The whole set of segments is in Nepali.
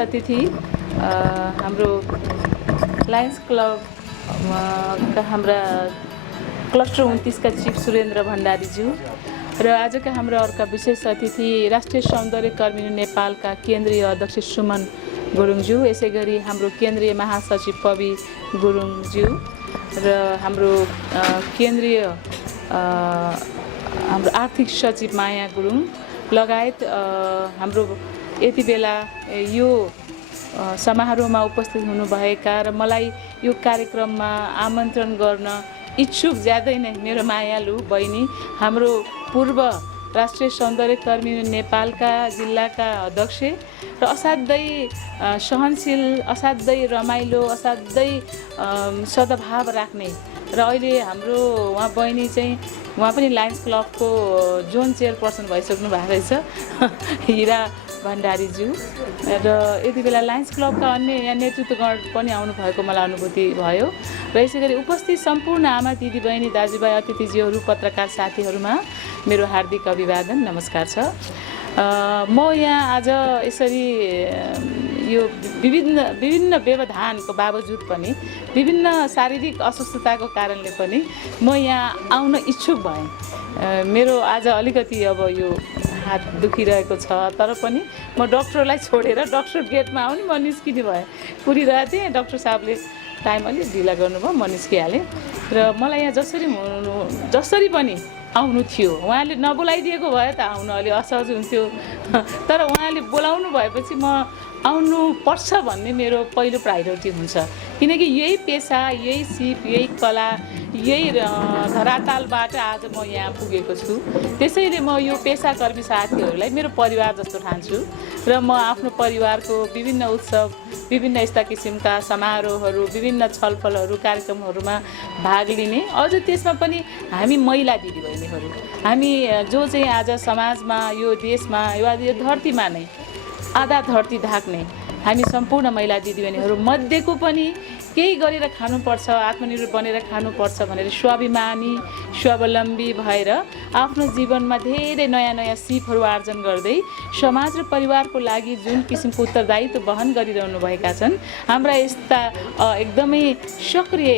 अतिथि हाम्रो लायन्स क्लब का हाम्रा क्लस्टर 29 का चिफ सुरेन्द्र भण्डारीज्यू र आजका हाम्रा अर्का विशेष अतिथि राष्ट्रिय सौन्दर्य कर्मी नेपालका केन्द्रीय अध्यक्ष सुमन गुरुङज्यू, यसै गरी हाम्रो केन्द्रीय महासचिव पवि गुरुङज्यू र हाम्रो केन्द्रीय हाम्रो आर्थिक सचिव माया गुरुङ लगायत हाम्रो यति बेला यो समारोहमा उपस्थित हुनुभएका र मलाई यो कार्यक्रममा आमन्त्रण गर्न इच्छुक ज्यादै नै मेरो मायालु बहिनी, हाम्रो पूर्व राष्ट्रिय सौन्दर्य कर्मी नेपालका जिल्लाका अध्यक्ष र असाध्यै सहनशील, असाध्यै रमाइलो, असाध्यै सद्भाव राख्ने र अहिले हाम्रो उहाँ बहिनी चाहिँ उहाँ पनि लायन्स क्लबको जोन चेयरपर्सन भइसक्नु भएको रहेछ हिरा भण्डारीज्यू र यति बेला लायन्स क्लबका अन्य यहाँ नेतृत्वगण पनि आउनुभएको मलाई अनुभूति भयो र यसै गरी उपस्थित सम्पूर्ण आमा दिदीबहिनी दाजुभाइ अतिथिज्यूहरू पत्रकार साथीहरूमा मेरो हार्दिक अभिवादन नमस्कार छ। म यहाँ आज यसरी यो विभिन्न व्यवधानको बावजुद पनि विभिन्न शारीरिक अस्वस्थताको कारणले पनि म यहाँ आउन इच्छुक भएँ। मेरो आज अलिकति अब यो हात दुखिरहेको छ, तर पनि म डाक्टरलाई छोडेर डाक्टर गेटमा आउने म निस्किने भएँ। कुरिरहेको थिएँ, डाक्टर साहबले टाइम अलिक ढिला गर्नुभयो, म निस्किहालेँ र मलाई यहाँ जसरी पनि आउनु थियो। उहाँले नबोलाइदिएको भए त आउन अलि असहज हुन्थ्यो, तर उहाँले बोलाउनु भएपछि म आउनु पर्छ भन्ने मेरो पहिलो प्रायोरिटी हुन्छ, किनकि यही पेसा, यही सिप, यही कला, यही धरातालबाट आज म यहाँ पुगेको छु। त्यसैले म यो पेसाकर्मी साथीहरूलाई मेरो परिवार जस्तो ठान्छु र म आफ्नो परिवारको विभिन्न उत्सव, विभिन्न यस्ता किसिमका समारोहहरू, विभिन्न छलफलहरू, कार्यक्रमहरूमा भाग लिने, अझ त्यसमा पनि हामी महिला दिदीबहिनीहरू, हामी जो चाहिँ आज समाजमा, यो देशमा, यो धरतीमा नै आधा धरती ढाक्ने हामी सम्पूर्ण महिला दिदीबहिनीहरू मध्येको पनि केही गरेर खानुपर्छ, आत्मनिर्भर बनेर खानुपर्छ भनेर स्वाभिमानी, स्वावलम्बी भएर आफ्नो जीवनमा धेरै नयाँ नयाँ सिपहरू आर्जन गर्दै समाज र परिवारको लागि जुन किसिमको उत्तरदायित्व वहन गरिरहनु भएका छन्, हाम्रा यस्ता एकदमै सक्रिय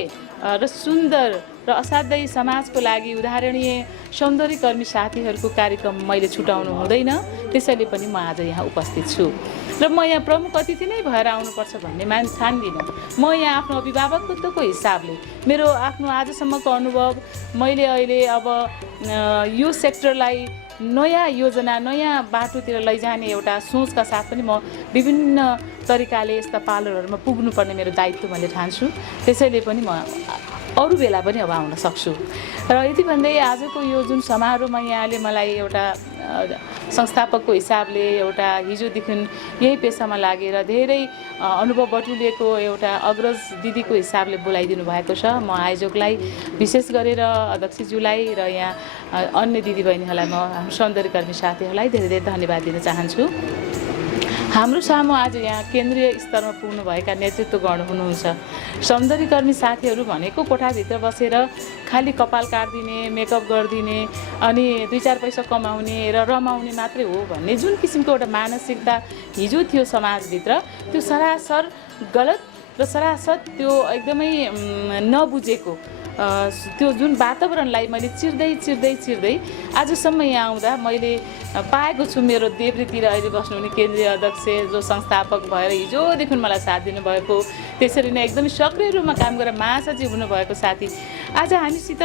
र सुन्दर र असाध्यै समाजको लागि उदाहरणीय सौन्दर्यकर्मी साथीहरूको कार्यक्रम मैले छुटाउनु हुँदैन। त्यसैले पनि म आज यहाँ उपस्थित छु र म यहाँ प्रमुख अतिथि नै भएर आउनुपर्छ भन्ने ठान्दिनँ। म यहाँ आफ्नो अभिभावकत्वको हिसाबले मेरो आफ्नो आजसम्मको अनुभव, मैले अहिले अब यो सेक्टरलाई नयाँ योजना, नयाँ बाटोतिर लैजाने एउटा सोचका साथ पनि म विभिन्न तरिकाले यस्ता पार्लरहरूमा पुग्नुपर्ने मेरो दायित्व मैले ठान्छु। त्यसैले पनि म अरू बेला पनि अब आउन सक्छु र यति भन्दै आजको यो जुन समारोहमा यहाँले मलाई एउटा संस्थापकको हिसाबले, एउटा हिजोदेखि यही पेसामा लागेर धेरै अनुभव बटुलिएको एउटा अग्रज दिदीको हिसाबले बोलाइदिनु भएको छ। म आयोजकलाई विशेष गरेर अध्यक्षज्यूलाई र यहाँ अन्य दिदीबहिनीहरूलाई, म सौन्दर्यकर्मी साथीहरूलाई धेरै धेरै धन्यवाद दिन चाहन्छु। हाम्रो सामु आज यहाँ केन्द्रीय स्तरमा पुग्नुभएका नेतृत्वगण हुनुहुन्छ। सौन्दर्यकर्मी साथीहरू भनेको कोठाभित्र बसेर खालि कपाल काटिदिने, मेकअप गरिदिने अनि 2-4 पैसा कमाउने र रमाउने मात्रै हो भन्ने जुन किसिमको एउटा मानसिकता हिजो थियो समाजभित्र, त्यो सरासर गलत र सरासर त्यो एकदमै नबुझेको त्यो जुन वातावरणलाई मैले चिर्दै आजसम्म यहाँ आउँदा मैले पाएको छु। मेरो देब्रेतिर अहिले बस्नुहुने केन्द्रीय अध्यक्ष, जो संस्थापक भएर हिजोदेखि मलाई साथ दिनुभएको, त्यसरी नै एकदमै सक्रिय रूपमा काम गरेर महासचिव हुनुभएको साथी, आज हामीसित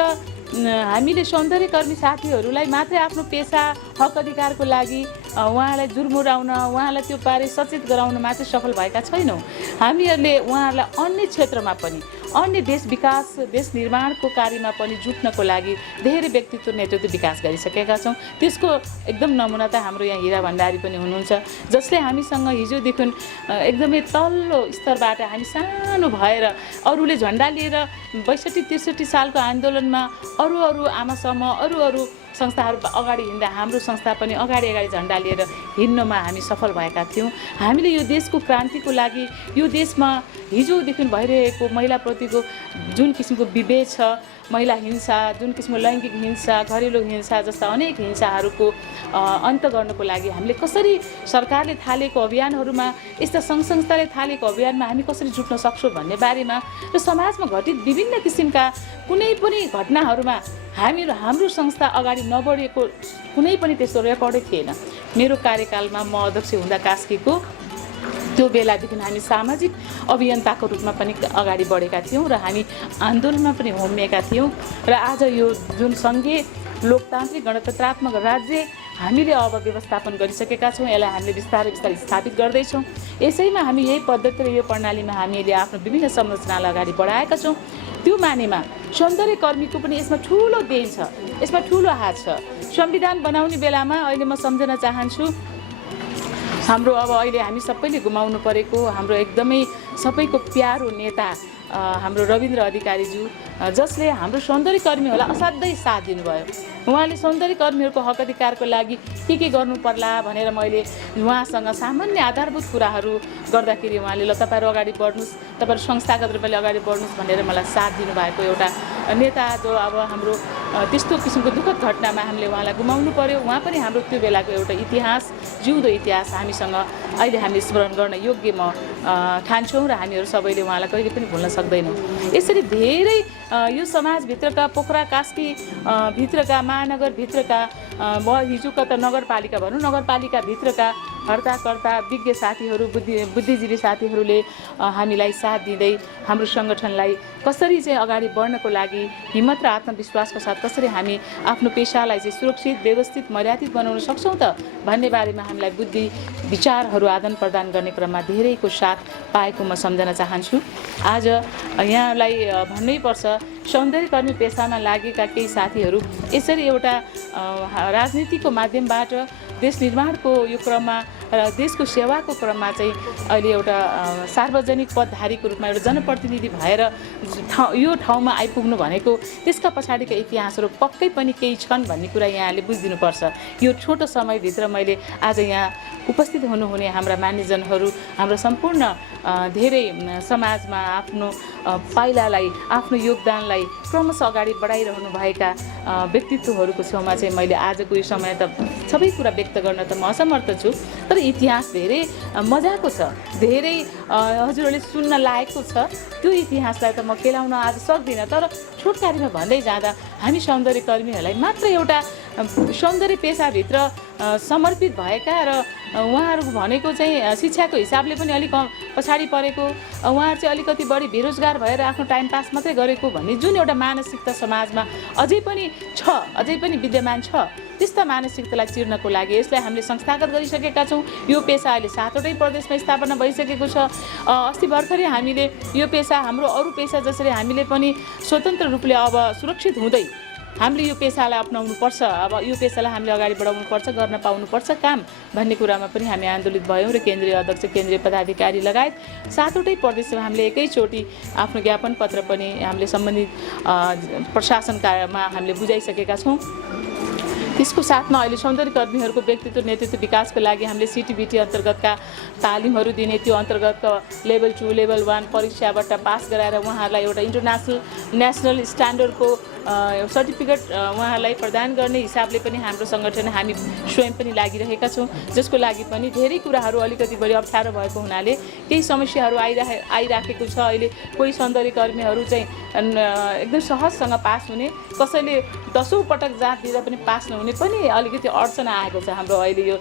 हामीले सौन्दर्यकर्मी साथीहरूलाई मात्रै आफ्नो पेसा, हक अधिकारको लागि उहाँलाई जुर्मुराउन, उहाँलाई त्यो बारे सचेत गराउन मात्रै सफल भएका छैनौँ। हामीहरूले उहाँहरूलाई अन्य क्षेत्रमा पनि, अन्य देश विकास, देश निर्माणको कार्यमा पनि जुट्नको लागि धेरै व्यक्तित्व नेतृत्व विकास गरिसकेका छौँ। त्यसको एकदम नमुना त हाम्रो यहाँ हिरा भण्डारी पनि हुनुहुन्छ, जसले हामीसँग हिजोदेखि एकदमै तल्लो स्तरबाट हामी सानो भएर अरूले झन्डा लिएर 62-63 सालको आन्दोलनमा अरू आमासम्म, अरू संस्थाहरू अगाडि हिँड्दा हाम्रो संस्था पनि अगाडि झन्डा लिएर हिँड्नमा हामी सफल भएका थियौँ। हामीले यो देशको क्रान्तिको लागि यो देशमा हिजोदेखि भइरहेको महिलाप्रतिको जुन किसिमको विभेद छ, महिला हिंसा, जुन किसिमको लैङ्गिक हिंसा, घरेलु हिंसा जस्ता अनेक हिंसाहरूको अन्त गर्नको लागि हामीले कसरी सरकारले थालेको अभियानहरूमा, यस्ता सङ्घ संस्थाले थालेको अभियानमा हामी कसरी जुट्न सक्छौँ भन्ने बारेमा र समाजमा घटित विभिन्न किसिमका कुनै पनि घटनाहरूमा हाम्रो संस्था अगाडि नबढेको कुनै पनि त्यस्तो रेकर्डै थिएन। मेरो कार्यकालमा म अध्यक्ष हुँदा कास्कीको त्यो बेलादेखि हामी सामाजिक अभियन्ताको रूपमा पनि अगाडि बढेका थियौँ र हामी आन्दोलनमा पनि होमिएका थियौँ र आज यो जुन सङ्घीय लोकतान्त्रिक गणतन्त्रात्मक राज्य हामीले अब व्यवस्थापन गरिसकेका छौँ, यसलाई हामीले बिस्तारै स्थापित गर्दैछौँ। यसैमा हामी यही पद्धति र यो प्रणालीमा हामीले आफ्नो विभिन्न संरचनालाई अगाडि बढाएका छौँ। त्यो मानेमा सौन्दर्यकर्मीको पनि यसमा ठुलो देन छ, यसमा ठुलो हात छ। संविधान बनाउने बेलामा अहिले म सम्झन चाहन्छु, हाम्रो अब अहिले हामी सबैले गुमाउनु परेको हाम्रो एकदमै सबैको प्यारो नेता हाम्रो रविन्द्र अधिकारीज्यू, जसले हाम्रो सौन्दर्यकर्मीहरूलाई असाध्यै साथ दिनुभयो। उहाँले सौन्दर्यकर्मीहरूको हक अधिकारको लागि के गर्नु पर्ला भनेर मैले उहाँसँग सामान्य आधारभूत कुराहरू गर्दाखेरि उहाँले ल तपाईँहरू अगाडि बढ्नुहोस्, तपाईँहरू संस्थागत रूपले अगाडि बढ्नुहोस् भनेर मलाई साथ दिनुभएको एउटा नेता जो अब हाम्रो त्यस्तो किसिमको दुःखद घटनामा हामीले उहाँलाई गुमाउनु पर्यो। उहाँ पनि हाम्रो त्यो बेलाको एउटा इतिहास, जिउँदो इतिहास हामीसँग अहिले हामीले स्मरण गर्न योग्य म ठान्छौँ र हामीहरू सबैले उहाँलाई कहिले पनि भुल्न सक्दैनौँ। यसरी धेरै यो समाजभित्रका पोखरा कास्की भित्रका महानगरभित्रका हिजोका त नगरपालिका भनौँ, नगरपालिकाभित्रका हर्ताकर्ता विज्ञ साथीहरू, बुद्धिजीवी साथीहरूले हामीलाई साथ दिँदै हाम्रो सङ्गठनलाई कसरी चाहिँ अगाडि बढ्नको लागि हिम्मत र आत्मविश्वासका साथ कसरी हामी आफ्नो पेसालाई चाहिँ सुरक्षित, व्यवस्थित, मर्यादित बनाउन सक्छौँ त भन्ने बारेमा हामीलाई बुद्धि विचारहरू आदान प्रदान गर्ने क्रममा धेरैको साथ पाएको म सम्झन चाहन्छु। आज यहाँलाई भन्नै पर्छ, सौन्दर्यकर्मी पेसामा लागेका केही साथीहरू यसरी एउटा राजनीतिको माध्यमबाट देश निर्माणको यो क्रममा र देशको सेवाको क्रममा चाहिँ अहिले एउटा सार्वजनिक पदधारीको रूपमा एउटा जनप्रतिनिधि भएर यो ठाउँमा आइपुग्नु भनेको त्यसका पछाडिका इतिहासहरू पक्कै पनि केही छन् भन्ने कुरा यहाँले बुझिदिनुपर्छ। यो छोटो समयभित्र मैले आज यहाँ उपस्थित हुनुहुने हाम्रा मान्यजनहरू, हाम्रो सम्पूर्ण धेरै समाजमा आफ्नो पाइलालाई, आफ्नो योगदानलाई क्रमशः अगाडि बढाइरहनु भएका व्यक्तित्वहरूको छेउमा चाहिँ मैले आजको यो समय त सबै कुरा व्यक्त गर्न त म असमर्थ छु, तर इतिहास धेरै मजाको छ, धेरै हजुरहरूले सुन्न लायकको छ। त्यो इतिहासलाई त म केलाउन आज सक्दिनँ, तर छोटकारीमा भन्दै जाँदा हामी सौन्दर्यकर्मीहरूलाई मात्र एउटा सौन्दर्य पेसाभित्र समर्पित भएका र उहाँहरू भनेको चाहिँ शिक्षाको हिसाबले पनि अलिक पछाडि परेको, उहाँहरू चाहिँ अलिकति बढी बेरोजगार भएर आफ्नो टाइम पास मात्रै गरेको भन्ने जुन एउटा मानसिकता समाजमा अझै पनि छ, अझै पनि विद्यमान छ, त्यस्ता मानसिकतालाई चिर्नको लागि यसलाई हामीले संस्थागत गरिसकेका छौँ। यो पेसा अहिले 7वटै प्रदेशमा स्थापना भइसकेको छ। अस्ति भर्खरै हामीले यो पेसा हाम्रो अरू पेसा जसरी हामीले पनि स्वतन्त्र रूपले अब सुरक्षित हुँदै हामीले यो पेसालाई अपनाउनुपर्छ, अब यो पेसालाई हामीले अगाडि बढाउनुपर्छ, गर्न पाउनुपर्छ काम भन्ने कुरामा पनि हामी आन्दोलित भयौँ र केन्द्रीय अध्यक्ष, केन्द्रीय पदाधिकारी लगायत 7वटै प्रदेशमा हामीले एकैचोटि आफ्नो ज्ञापन पत्र पनि हामीले सम्बन्धित प्रशासन कार्यमा हामीले बुझाइसकेका छौँ। त्यसको साथमा अहिले सौन्दर्यकर्मीहरूको व्यक्तित्व नेतृत्व विकासको लागि हामीले सिटिबिटी अन्तर्गतका तालिमहरू दिने, त्यो अन्तर्गतका लेभल 2, लेभल 1 परीक्षाबाट पास गराएर उहाँहरूलाई एउटा नेसनल स्ट्यान्डर्डको सर्टिफिकेट उहाँहरूलाई प्रदान गर्ने हिसाबले पनि हाम्रो सङ्गठन हामी स्वयं पनि लागिरहेका छौँ, जसको लागि पनि धेरै कुराहरू अलिकति बढी अप्ठ्यारो भएको हुनाले केही समस्याहरू आइराखेको छ। अहिले कोही सौन्दर्यकर्मीहरू चाहिँ एकदम सहजसँग पास हुने, कसैले 10औं पटक जाँच दिँदा पनि पास नहुने पनि अलिकति अडचन आएको छ। हाम्रो अहिले यो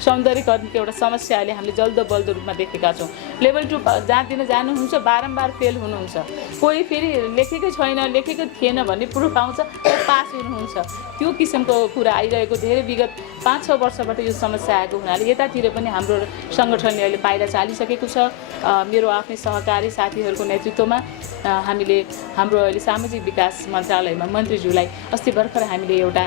सौन्दर्यकर्मीको एउटा समस्या अहिले हामीले जल्दो बल्दो रूपमा देखेका छौँ। लेभल 2 जाँच दिन जानुहुन्छ, बारम्बार फेल हुनुहुन्छ, कोही फेरि लेखेकै छैन, लेखेको थिएन भन्ने प्रुफ पाउँछ तर पास हुनुहुन्छ। त्यो किसिमको कुरा आइरहेको धेरै विगत 5-6 वर्षबाट यो समस्या आएको हुनाले यतातिर पनि हाम्रो सङ्गठनले अहिले पाइला चालिसकेको छ। मेरो आफ्नै सहकारी साथीहरूको नेतृत्वमा हामीले हाम्रो अहिले सामाजिक विकास मन्त्रालयमा मन्त्रीज्यूलाई अस्ति भर्खर हामीले एउटा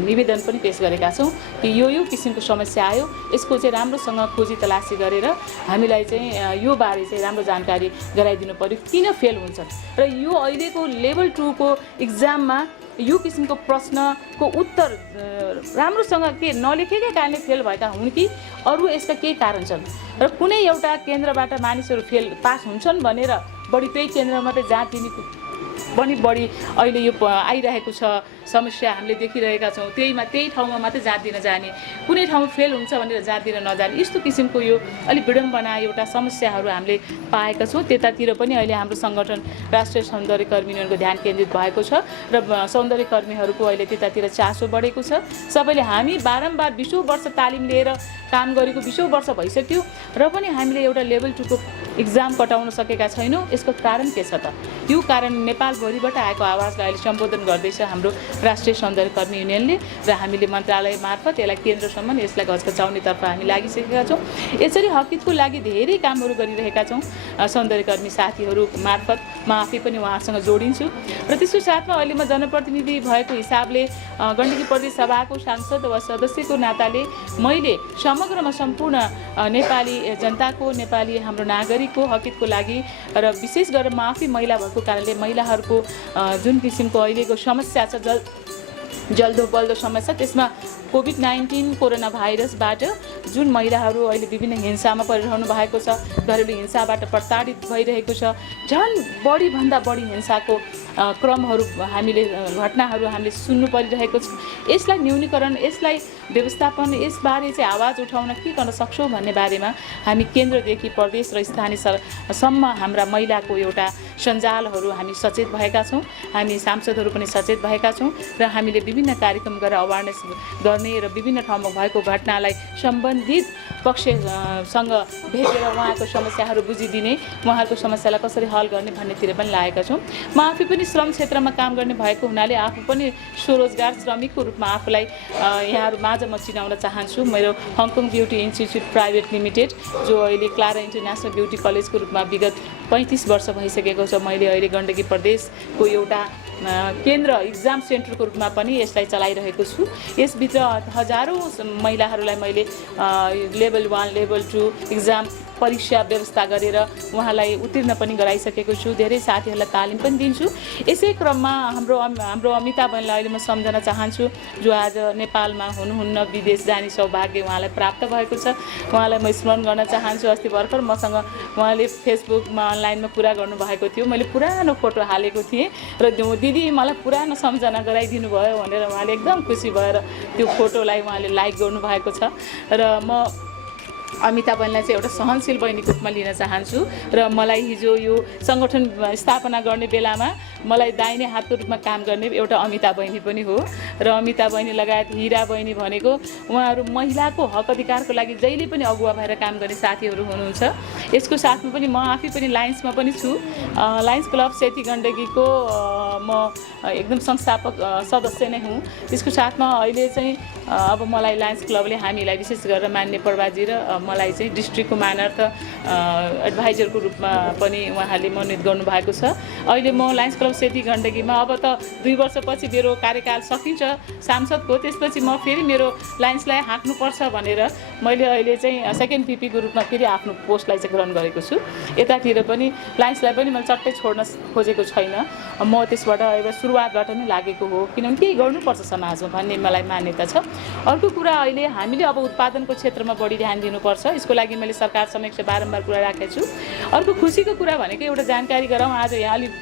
निवेदन पनि पेश गरेका छौँ कि यो किसिमको समस्या आयो, यसको चाहिँ राम्रोसँग खोजी तलासी गरेर हामीलाई चाहिँ यो बारे चाहिँ राम्रो जानकारी गराइदिनु पर्यो, किन फेल हुन्छ र यो अहिलेको लेभल 2 को इक्जाममा यो किसिमको प्रश्नको उत्तर राम्रोसँग के नलेखेकै कारणले फेल भएका हुन् कि अरू यसका केही कारण छन् र कुनै एउटा केन्द्रबाट मानिसहरू पास हुन्छन् भनेर बढी त्यही केन्द्रमा मात्रै जाँच दिने पनि बढी अहिले यो आइरहेको छ समस्या हामीले देखिरहेका छौँ। त्यही ठाउँमा मात्रै जाँच दिन जाने, कुनै ठाउँ फेल हुन्छ भनेर जाँच दिन नजाने, यस्तो किसिमको यो अलिक विडम्बना एउटा समस्याहरू हामीले पाएका छौँ। त्यतातिर पनि अहिले हाम्रो सङ्गठन राष्ट्रिय सौन्दर्य कर्मी युनियनको ध्यान केन्द्रित भएको छ र सौन्दर्य कर्मीहरूको अहिले त्यतातिर चासो बढेको छ। सबैले हामी बारम्बार 20औं वर्ष तालिम लिएर काम गरेको 20औं वर्ष भइसक्यो र पनि हामीले एउटा लेभल 2 को इक्जाम कटाउन सकेका छैनौँ। यसको कारण के छ त? यो कारण नेपालभरिबाट आएको आवाजलाई अहिले सम्बोधन गर्दैछ हाम्रो राष्ट्रिय सौन्दर्य कर्मी युनियनले र हामीले मन्त्रालय मार्फत यसलाई केन्द्रसम्म यसलाई घचघचाउनेतर्फ हामी लागिसकेका छौँ। यसरी हकितको लागि धेरै कामहरू गरिरहेका छौँ सौन्दर्य कर्मी साथीहरू मार्फत। म आफै पनि उहाँसँग जोडिन्छु र त्यसको साथमा अहिले म जनप्रतिनिधि भएको हिसाबले गण्डकी प्रदेश सभाको सांसद वा सदस्यको नाताले मैले समग्रमा सम्पूर्ण नेपाली जनताको, नेपाली हाम्रो नागरिकको हकितको लागि र विशेष गरेर म आफै महिला भएको कारणले महिलाहरूको जुन किसिमको अहिलेको समस्या छ जल्दो बल्दो समस्या, त्यसमा कोभिड-19 कोरोना भाइरसबाट जुन महिलाहरू अहिले विभिन्न हिंसामा परिरहनु भएको छ, घरेलु हिंसाबाट प्रताडित भइरहेको छ, झन् बढीभन्दा बढी हिंसाको क्रमहरू घटनाहरू हामीले सुन्नु परिरहेको छ। यसलाई न्यूनीकरण, यसलाई व्यवस्थापन, यसबारे चाहिँ आवाज उठाउन के गर्न सक्छौँ भन्ने बारेमा हामी केन्द्रदेखि प्रदेश र स्थानीयसम्म हाम्रा महिलाको एउटा सञ्जालहरू हामी सचेत भएका छौँ। हामी सांसदहरू पनि सचेत भएका छौँ र हामीले विभिन्न कार्यक्रम गरेर अवेरनेस गर्ने र विभिन्न ठाउँमा भएको घटनालाई सम्बन्धित पक्षसँग भेटेर उहाँको समस्याहरू बुझिदिने, उहाँहरूको समस्यालाई कसरी हल गर्ने भन्नेतिर पनि लागेका छौँ। म आफै पनि श्रम क्षेत्रमा काम गर्ने भएको हुनाले आफू पनि स्वरोजगार श्रमिकको रूपमा आफूलाई यहाँहरू माझ म चिनाउन चाहन्छु। मेरो Hong Kong beauty institute private limited जो अहिले क्लारा इन्टरनेसनल ब्युटी कलेजको रूपमा विगत 35 वर्ष भइसकेको छ, मैले अहिले गण्डकी प्रदेशको एउटा केन्द्र इक्जाम सेन्टरको रूपमा पनि यसलाई चलाइरहेको छु। यसभित्र हजारौँ महिलाहरूलाई मैले लेभल 1 लेभल 2 इक्जाम परीक्षा व्यवस्था गरेर उहाँलाई उत्तीर्ण पनि गराइसकेको छु। धेरै साथीहरूलाई तालिम पनि दिन्छु। यसै क्रममा हाम्रो अमिता बहिनीलाई अहिले म सम्झन चाहन्छु जो आज नेपालमा हुनुहुन्न, विदेश जाने सौभाग्य उहाँलाई प्राप्त भएको छ। उहाँलाई म स्मरण गर्न चाहन्छु। अस्ति भर्खर मसँग उहाँले फेसबुकमा अनलाइनमा कुरा गर्नुभएको थियो। मैले पुरानो फोटो हालेको थिएँ र दिदी मलाई पुरानो सम्झना गराइदिनु भयो भनेर उहाँले एकदम खुसी भएर त्यो फोटोलाई उहाँले लाइक गर्नुभएको छ। र म अमिता बहिनीलाई चाहिँ एउटा सहनशील बहिनीको रूपमा लिन चाहन्छु र मलाई हिजो यो सङ्गठन स्थापना गर्ने बेलामा मलाई दाहिने हातको रूपमा काम गर्ने एउटा अमिता बहिनी पनि हो र अमिता बहिनी लगायत हिरा बहिनी भनेको उहाँहरू महिलाको हक अधिकारको लागि जहिले पनि अगुवा भएर काम गर्ने साथीहरू हुनुहुन्छ। यसको साथमा पनि म आफै पनि लायन्समा पनि छु। लायन्स क्लब सेती गण्डकीको म एकदम संस्थापक सदस्य नै हुँ। त्यसको साथमा अहिले चाहिँ अब मलाई लायन्स क्लबले हामीलाई विशेष गरेर मान्य प्रभाजी र मलाई चाहिँ डिस्ट्रिक्ट कमान्डर एडभाइजरको रूपमा पनि उहाँले मनोनित गर्नुभएको छ। अहिले म लायन्स क्लब सेती गण्डकीमा अब त 2 वर्षपछि मेरो कार्यकाल सकिन्छ सांसदको, त्यसपछि म फेरि मेरो लायन्सलाई हाँक्नुपर्छ भनेर मैले अहिले चाहिँ सेकेन्ड पिपीको रूपमा फेरि आफ्नो पोस्टलाई चाहिँ ग्रहण गरेको छु। यतातिर पनि लायन्सलाई पनि मैले चट्टै छोड्न खोजेको छैन। म त्यसबाट एउटा सुरुवातबाट नै लागेको हो, किनभने केही गर्नुपर्छ समाजमा भन्ने मलाई मान्यता छ। अर्को कुरा अहिले हामीले अब उत्पादनको क्षेत्रमा बढी ध्यान दिनुपर्छ। यसको लागि मैले सरकार समक्ष बारम्बार कुरा राखेको छु। अर्को खुसीको कुरा भनेको एउटा जानकारी गराउँ, आज यहाँ अलिक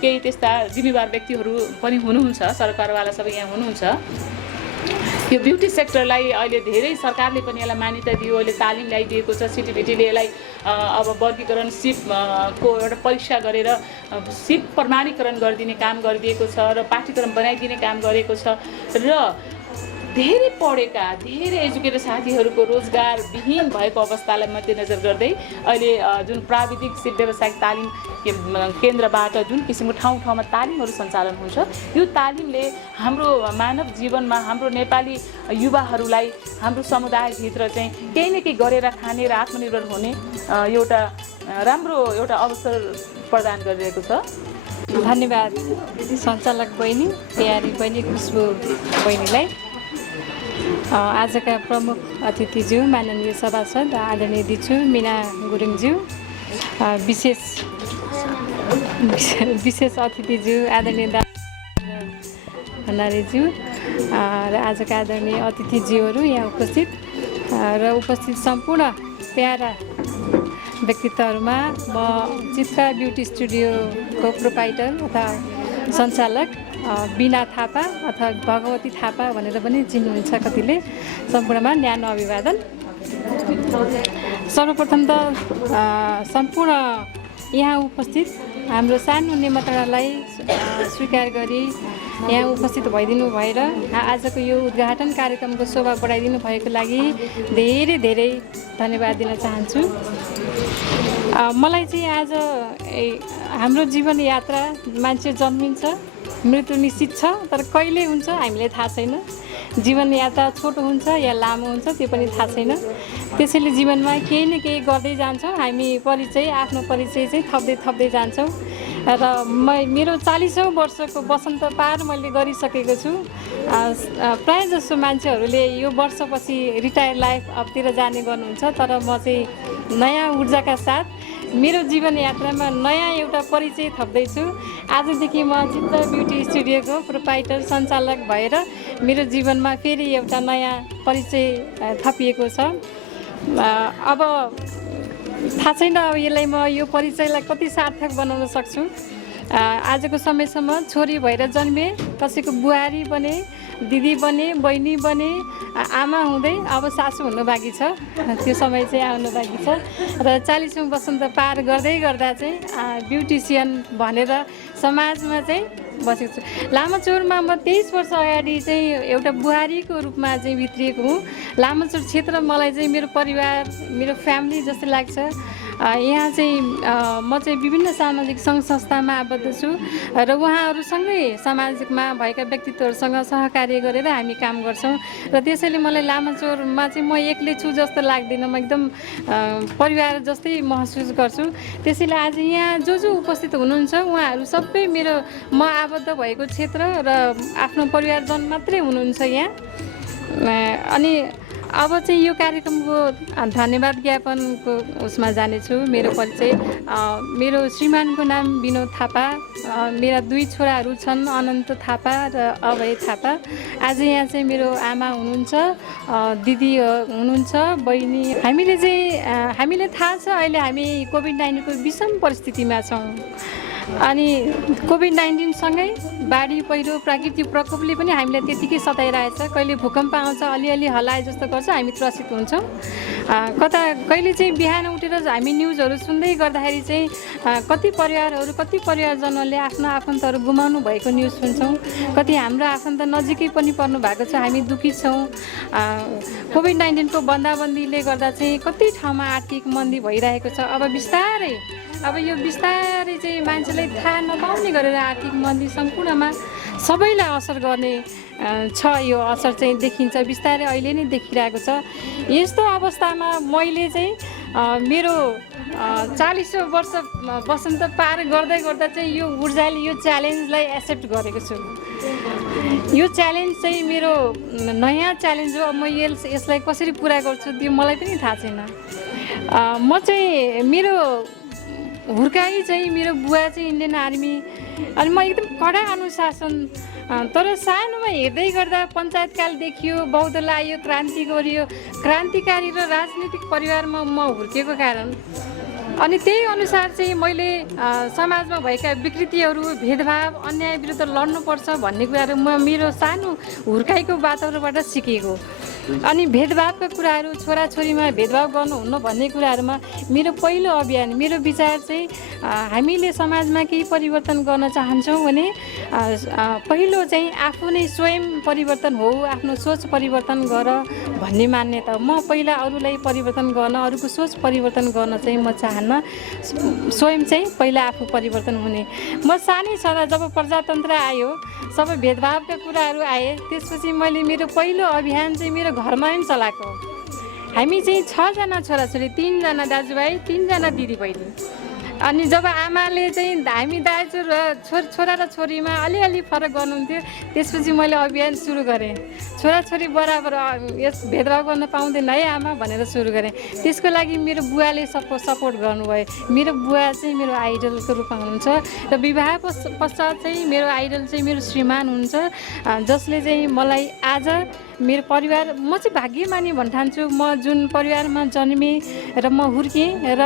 केही त्यस्ता जिम्मेवार व्यक्तिहरू पनि हुनुहुन्छ, सरकारवाला सबै यहाँ हुनुहुन्छ। यो ब्युटी सेक्टरलाई अहिले धेरै सरकारले पनि यसलाई मान्यता दियो, अहिले तालिम ल्याइदिएको छ। सिटिभिटीले यसलाई अब वर्गीकरण सिपको एउटा परीक्षा गरेर सिप प्रमाणीकरण गरिदिने काम गरिदिएको छ र पाठ्यक्रम बनाइदिने काम गरेको छ र धेरै पढेका धेरै एजुकेटेड साथीहरूको रोजगार विहीन भएको अवस्थालाई मध्यनजर गर्दै अहिले जुन प्राविधिक सिप व्यावसायिक तालिम केन्द्रबाट जुन किसिमको ठाउँ ठाउँमा तालिमहरू सञ्चालन हुन्छ, यो तालिमले हाम्रो मानव जीवनमा हाम्रो नेपाली युवाहरूलाई हाम्रो समुदायभित्र चाहिँ केही न केही गरेर खाने र आत्मनिर्भर हुने एउटा राम्रो एउटा अवसर प्रदान गरिरहेको छ। धन्यवाद सञ्चालक बहिनी, प्यारी बहिनी खुशबु बहिनीलाई। आजका प्रमुख अतिथिज्यू माननीय सभासद आदरणीय दिचु मीना गुरुङज्यू, विशेष अतिथिज्यू आदरणीय भण्डारीज्यू र आजका आदरणीय अतिथिज्यूहरू यहाँ उपस्थित र उपस्थित सम्पूर्ण प्यारा व्यक्तित्वहरूमा म चित्रा ब्युटी स्टुडियोको प्रोपाइटर अथवा सञ्चालक बिना थापा अथवा भगवती थापा भनेर पनि चिन्नुहुन्छ कतिले, सम्पूर्णमा न्यानो अभिवादन। सर्वप्रथम त सम्पूर्ण यहाँ उपस्थित हाम्रो सानो निमन्त्रणालाई स्वीकार गरी यहाँ उपस्थित भइदिनु भएर आजको यो उद्घाटन कार्यक्रमको शोभा बढाइदिनु भएको लागि धेरै धेरै धन्यवाद दिन चाहन्छु। मलाई चाहिँ आज हाम्रो जीवन यात्रा, मान्छे जन्मिन्छ, मृत्यु निश्चित छ, तर कहिले हुन्छ हामीलाई थाहा छैन। जीवन यात्रा छोटो हुन्छ या लामो हुन्छ त्यो पनि थाहा छैन। त्यसैले जीवनमा केही न केही गर्दै जान्छौँ। हामी आफ्नो परिचय चाहिँ थप्दै जान्छौँ र मेरो 40औँ वर्षको वसन्त पार मैले गरिसकेको छु। प्रायः जसो मान्छेहरूले यो वर्षपछि रिटायर लाइफ अबतिर जाने गर्नुहुन्छ, तर म चाहिँ नयाँ ऊर्जाका साथ मेरो जीवन यात्रामा नयाँ एउटा परिचय थप्दैछु। आजदेखि म चित्रा ब्युटी स्टुडियोको प्रोपाइटर सञ्चालक भएर मेरो जीवनमा फेरि एउटा नयाँ परिचय थपिएको छ। अब थाहा छैन यसलाई म यो परिचयलाई कति सार्थक बनाउन सक्छु। आजको समयसम्म छोरी भएर जन्मे, कसैको बुहारी बने, दिदी बने, बहिनी बने, आमा हुँदै अब सासू हुनु बाँकी छ। त्यो समय चाहिँ आउनु बाँकी छ र 40औँ वसन्त पार गर्दै गर्दा चाहिँ ब्युटिसियन भनेर समाजमा चाहिँ बसेको छु। लामाचौरमा म 23 वर्ष अगाडि चाहिँ एउटा बुहारीको रूपमा चाहिँ भित्रिएको हुँ। लामाचौर क्षेत्र मलाई चाहिँ मेरो परिवार, मेरो फ्यामिली जस्तो लाग्छ। यहाँ चाहिँ म चाहिँ विभिन्न सामाजिक सङ्घ संस्थामा आबद्ध छु र उहाँहरूसँगै समाजमा भएका व्यक्तित्वहरूसँग सहकार्य गरेर हामी काम गर्छौँ र त्यसैले मलाई लामाचौरमा चाहिँ म एक्लै छु जस्तो लाग्दैन। म एकदम परिवार जस्तै महसुस गर्छु। त्यसैले आज यहाँ जो उपस्थित हुनुहुन्छ उहाँहरू सबै म आबद्ध भएको क्षेत्र र आफ्नो परिवारजन मात्रै हुनुहुन्छ यहाँ। अनि अब चाहिँ यो कार्यक्रमको धन्यवाद ज्ञापनको उसमा जानेछु। मेरो परिचय, मेरो श्रीमानको नाम विनोद थापा, मेरा 2 छोराहरू छन्, अनन्त थापा र अभय थापा। आज यहाँ चाहिँ मेरो आमा हुनुहुन्छ, दिदी हुनुहुन्छ, बहिनी। हामीलाई थाहा छ अहिले हामी कोभिड-19 को विषम परिस्थितिमा छौँ। अनि कोभिड-19 सँगै बाढी पहिरो प्राकृतिक प्रकोपले पनि हामीलाई त्यतिकै सताइरहेछ। कहिले भूकम्प आउँछ, अलिअलि हल्लाए जस्तो गर्छ, हामी त्रसित हुन्छौँ। कहिले चाहिँ बिहान उठेर हामी न्युजहरू सुन्दै गर्दाखेरि चाहिँ कति परिवारजनले आफ्नो आफन्तहरू गुमाउनु भएको न्युज सुन्छौँ। कति हाम्रो आफन्त नजिकै पनि पर्नु भएको छ, हामी दुखित छौँ। कोभिड-19 को बन्दाबन्दीले गर्दा चाहिँ कति ठाउँमा आर्थिक मन्दी भइरहेको छ। अब यो बिस्तारै चाहिँ मान्छेलाई थाहा नपाउने गरेर आर्थिक मन्दी सम्पूर्णमा सबैलाई असर गर्ने छ। यो असर चाहिँ देखिन्छ, बिस्तारै अहिले नै देखिरहेको छ। यस्तो अवस्थामा मैले चाहिँ मेरो 40औँ वर्ष वसन्त पार गर्दै चाहिँ यो ऊर्जाले यो च्यालेन्जलाई एक्सेप्ट गरेको छु। यो च्यालेन्ज चाहिँ मेरो नयाँ च्यालेन्ज हो। म यसलाई कसरी पुरा गर्छु त्यो मलाई पनि थाहा छैन। म चाहिँ मेरो हुर्काई चाहिँ मेरो बुवा चाहिँ इन्डियन आर्मी, अनि म एकदम कडा अनुशासन, तर सानोमा हेर्दै गर्दा पञ्चायत काल देखियो, बौद्धल आयो, क्रान्ति गरियो। क्रान्तिकारी र राजनीतिक परिवारमा म हुर्केको कारण अनि त्यही अनुसार चाहिँ मैले समाजमा भएका विकृतिहरू, भेदभाव, अन्याय विरुद्ध लड्नुपर्छ भन्ने कुराहरू म मेरो सानो हुर्काइको वातावरणबाट सिकेको। अनि भेदभावका कुराहरू, छोराछोरीमा भेदभाव गर्नुहुन्न भन्ने कुराहरूमा मेरो पहिलो अभियान, मेरो विचार चाहिँ हामीले समाजमा केही परिवर्तन गर्न चाहन्छौँ भने पहिलो चाहिँ आफू नै स्वयं परिवर्तन हो, आफ्नो सोच परिवर्तन गर भन्ने मान्यता। म पहिला अरूलाई परिवर्तन गर्न, अरूको सोच परिवर्तन गर्न चाहिँ म चाहन्न। स्वयं चाहिँ पहिला आफू परिवर्तन हुने। म सानै छँदा जब प्रजातन्त्र आयो, सबै भेदभावका कुराहरू आए, त्यसपछि मैले मेरो पहिलो अभियान चाहिँ मेरो घरमा पनि चलाएको। हामी चाहिँ 6 जना छोराछोरी, 3 जना दाजुभाइ, 3 जना दिदीबहिनी। अनि जब आमाले चाहिँ हामी दाजु र छोरा र छोरीमा अलिअलि फरक गर्नुहुन्थ्यो, त्यसपछि मैले अभियान सुरु गरेँ। छोराछोरी बराबर यस भेदभाव गर्न पाउँदैन है आमा भनेर सुरु गरेँ। त्यसको लागि मेरो बुवाले सपोर्ट गर्नुभयो। मेरो बुवा चाहिँ मेरो आइडलको रूपमा हुनुहुन्छ र विवाह पश्चात चाहिँ मेरो आइडल चाहिँ मेरो श्रीमान हुनुहुन्छ, जसले चाहिँ मलाई आज मेरो परिवार, म चाहिँ भाग्यमानी भन्न ठान्छु। म जुन परिवारमा जन्मेँ र म हुर्केँ र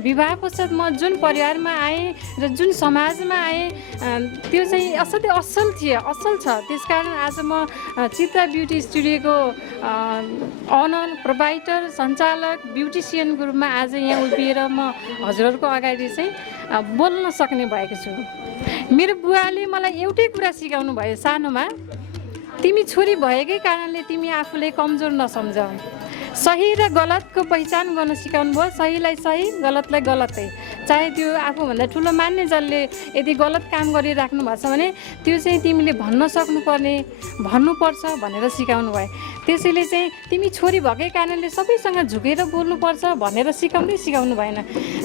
विवाह पश्चात म जुन परिवारमा आएँ र जुन समाजमा आएँ त्यो चाहिँ असाध्यै असल छ। त्यसकारण आज म चित्रा ब्युटी स्टुडियोको अनर, प्रोभाइडर, सञ्चालक, ब्युटिसियनको रूपमा आज यहाँ उभिएर म हजुरहरूको अगाडि चाहिँ बोल्न सक्ने भएको छु। मेरो बुवाले मलाई एउटै कुरा सिकाउनु भयो सानोमा, तिमी छोरी भएकै कारणले तिमी आफूले कमजोर नसम्झ। सही र गलतको पहिचान गर्न सिकाउनु भयो। सहीलाई सही, गलतलाई गलतै। चाहे त्यो आफूभन्दा ठुलो मान्ने जसले यदि गलत काम गरिराख्नु भएको छ भने त्यो चाहिँ तिमीले भन्न सक्नुपर्ने, भन्नुपर्छ भनेर सिकाउनु भयो। त्यसैले चाहिँ तिमी छोरी भएकै कारणले सबैसँग झुकेर बोल्नुपर्छ भनेर सिकाउनु भएन।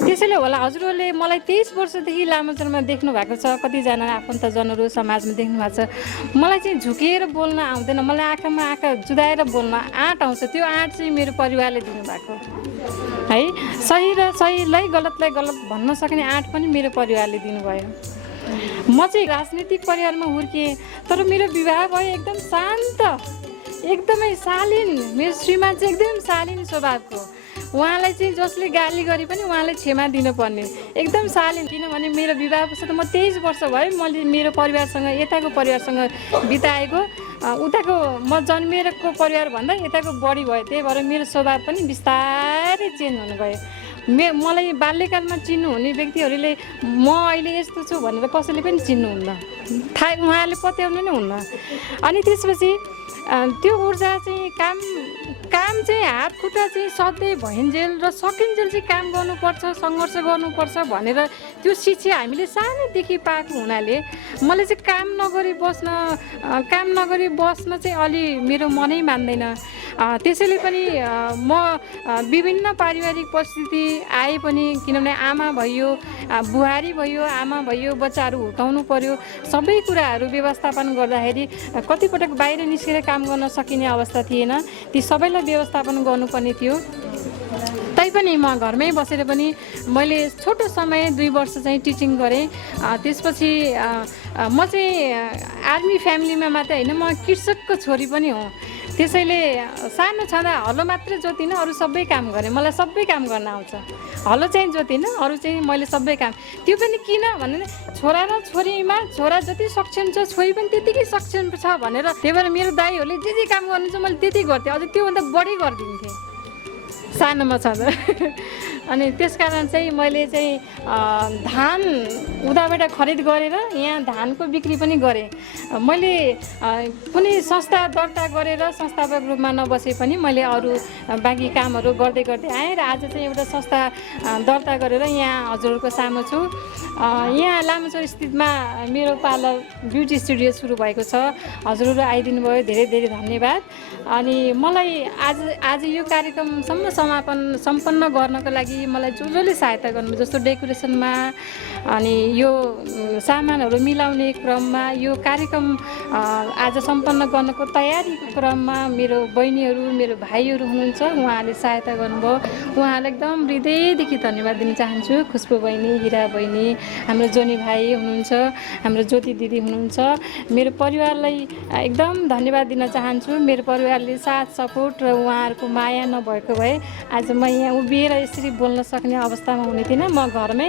त्यसैले होला हजुरहरूले मलाई 23 वर्षदेखि लामोचनमा देख्नु भएको छ, कतिजना आफन्तजनहरू समाजमा देख्नु भएको छ। मलाई चाहिँ झुकेर बोल्न आउँदैन, मलाई आँखामा आँखा जुदाएर बोल्न आँट आउँछ। त्यो आँट चाहिँ मेरो परिवारले दिनुभएको है। सही र सहीलाई गलतलाई गलत भन्न सक्ने आँट पनि मेरो परिवारले दिनुभयो। म चाहिँ राजनीतिक परिवारमा हुर्केँ, तर मेरो विवाह भयो एकदम शान्त, एकदमै शालीन। मेरो श्रीमान चाहिँ एकदम शालीन स्वभावको। उहाँलाई चाहिँ जसले गाली गरे पनि उहाँले क्षमा दिनुपर्ने, एकदम शालीन। किनभने मेरो विवाह पश्चात म 23 वर्ष भयो मैले मेरो परिवारसँग, यताको परिवारसँग बिताएको। उताको म जन्मेरको परिवारभन्दा यताको बढी भयो। त्यही भएर मेरो स्वभाव पनि बिस्तारै चेन्ज हुनु गयो। मलाई बाल्यकालमा चिन्नुहुने व्यक्तिहरूले म अहिले यस्तो छु भनेर कसैले पनि चिन्नुहुन्न, थाहा उहाँहरूले पत्याउनु नै हुन्न। अनि त्यसपछि त्यो ऊर्जा चाहिँ काम चाहिँ हात खुट्टा चाहिँ सधैँ भइन्जेल र सकिन्जेल चाहिँ काम गर्नुपर्छ, सङ्घर्ष गर्नुपर्छ भनेर त्यो शिक्षा हामीले सानैदेखि पाएको हुनाले मलाई चाहिँ काम नगरी बस्न चाहिँ अलि मेरो मनै मान्दैन। त्यसैले पनि म विभिन्न पारिवारिक परिस्थिति आए पनि, किनभने आमा भयो, बुहारी भयो, आमा भयो, बच्चाहरू हुर्काउनु पर्यो, सबै कुराहरू व्यवस्थापन गर्दाखेरि कतिपटक बाहिर निस्केर काम गर्न सकिने अवस्था थिएन। ती सबैलाई व्यवस्थापन गर्नुपर्ने थियो। तैपनि म घरमै बसेर पनि मैले छोटो समय 2 वर्ष चाहिँ टिचिङ गरेँ। त्यसपछि म चाहिँ आर्मी फ्यामिलीमा मात्रै होइन, म कृषकको छोरी पनि हो। त्यसैले सानो छँदा हलो मात्रै जोतिनँ, अरू सबै काम गरेँ। मलाई सबै काम गर्न आउँछ। हलो चाहिँ जोतिनँ, अरू चाहिँ मैले सबै काम। त्यो पनि किन भने छोरा र छोरीमा छोरा जति सक्षम छ छोरी पनि त्यतिकै सक्षम छ भनेर। त्यही भएर मेरो दाइहरूले जे काम गर्नुहुन्छ मैले त्यति गर्थेँ, अझ त्योभन्दा बढी गरिदिन्थेँ सानोमा छँदा। अनि त्यसकारण चाहिँ मैले चाहिँ धान उताबाट खरिद गरेर यहाँ धानको बिक्री पनि गरेँ। मैले कुनै संस्था दर्ता गरेर संस्थापक रूपमा नबसे पनि मैले अरू बाँकी कामहरू गर्दै आएँ र आज चाहिँ एउटा संस्था दर्ता गरेर यहाँ हजुरहरूको सामु छु। यहाँ लामोचौर स्थितमा मेरो पार्लर ब्युटी स्टुडियो सुरु भएको छ। हजुरहरू आइदिनु भयो, धेरै धेरै धन्यवाद। अनि मलाई आज यो कार्यक्रमसम्म सम्पन्न गर्नको लागि मलाई जसले सहायता गर्नु, जस्तो डेकोरेसनमा अनि यो सामानहरू मिलाउने क्रममा, यो कार्यक्रम आज सम्पन्न गर्नको तयारीको क्रममा मेरो बहिनीहरू, मेरो भाइहरू हुनुहुन्छ, उहाँहरूले सहायता गर्नुभयो। उहाँहरूलाई एकदम हृदयदेखि धन्यवाद दिन चाहन्छु। खुसबु बहिनी, हिरा बहिनी, हाम्रो जोनी भाइ हुनुहुन्छ, हाम्रो ज्योति दिदी हुनुहुन्छ। मेरो परिवारलाई एकदम धन्यवाद दिन चाहन्छु। मेरो परिवारले साथ सपोर्ट र उहाँहरूको माया नभएको भए आज म यहाँ उभिएर यसरी बोल्न सक्ने अवस्थामा हुने थिएन। म घरमै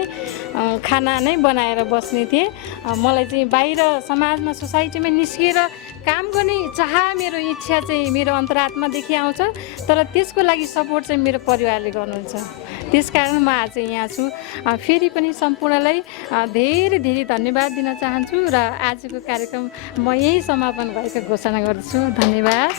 खाना नै बनाएर बस्ने थिएँ। मलाई चाहिँ बाहिर समाजमा, सोसाइटीमा निस्किएर काम गर्ने चाह, मेरो इच्छा चाहिँ मेरो अन्तरात्मादेखि आउँछ, तर त्यसको लागि सपोर्ट चाहिँ मेरो परिवारले गर्नुहुन्छ। त्यसकारण म आज यहाँ छु। फेरि पनि सम्पूर्णलाई धेरै धेरै धन्यवाद दिन चाहन्छु र आजको कार्यक्रम म यही समापन भएको घोषणा गर्दछु। धन्यवाद।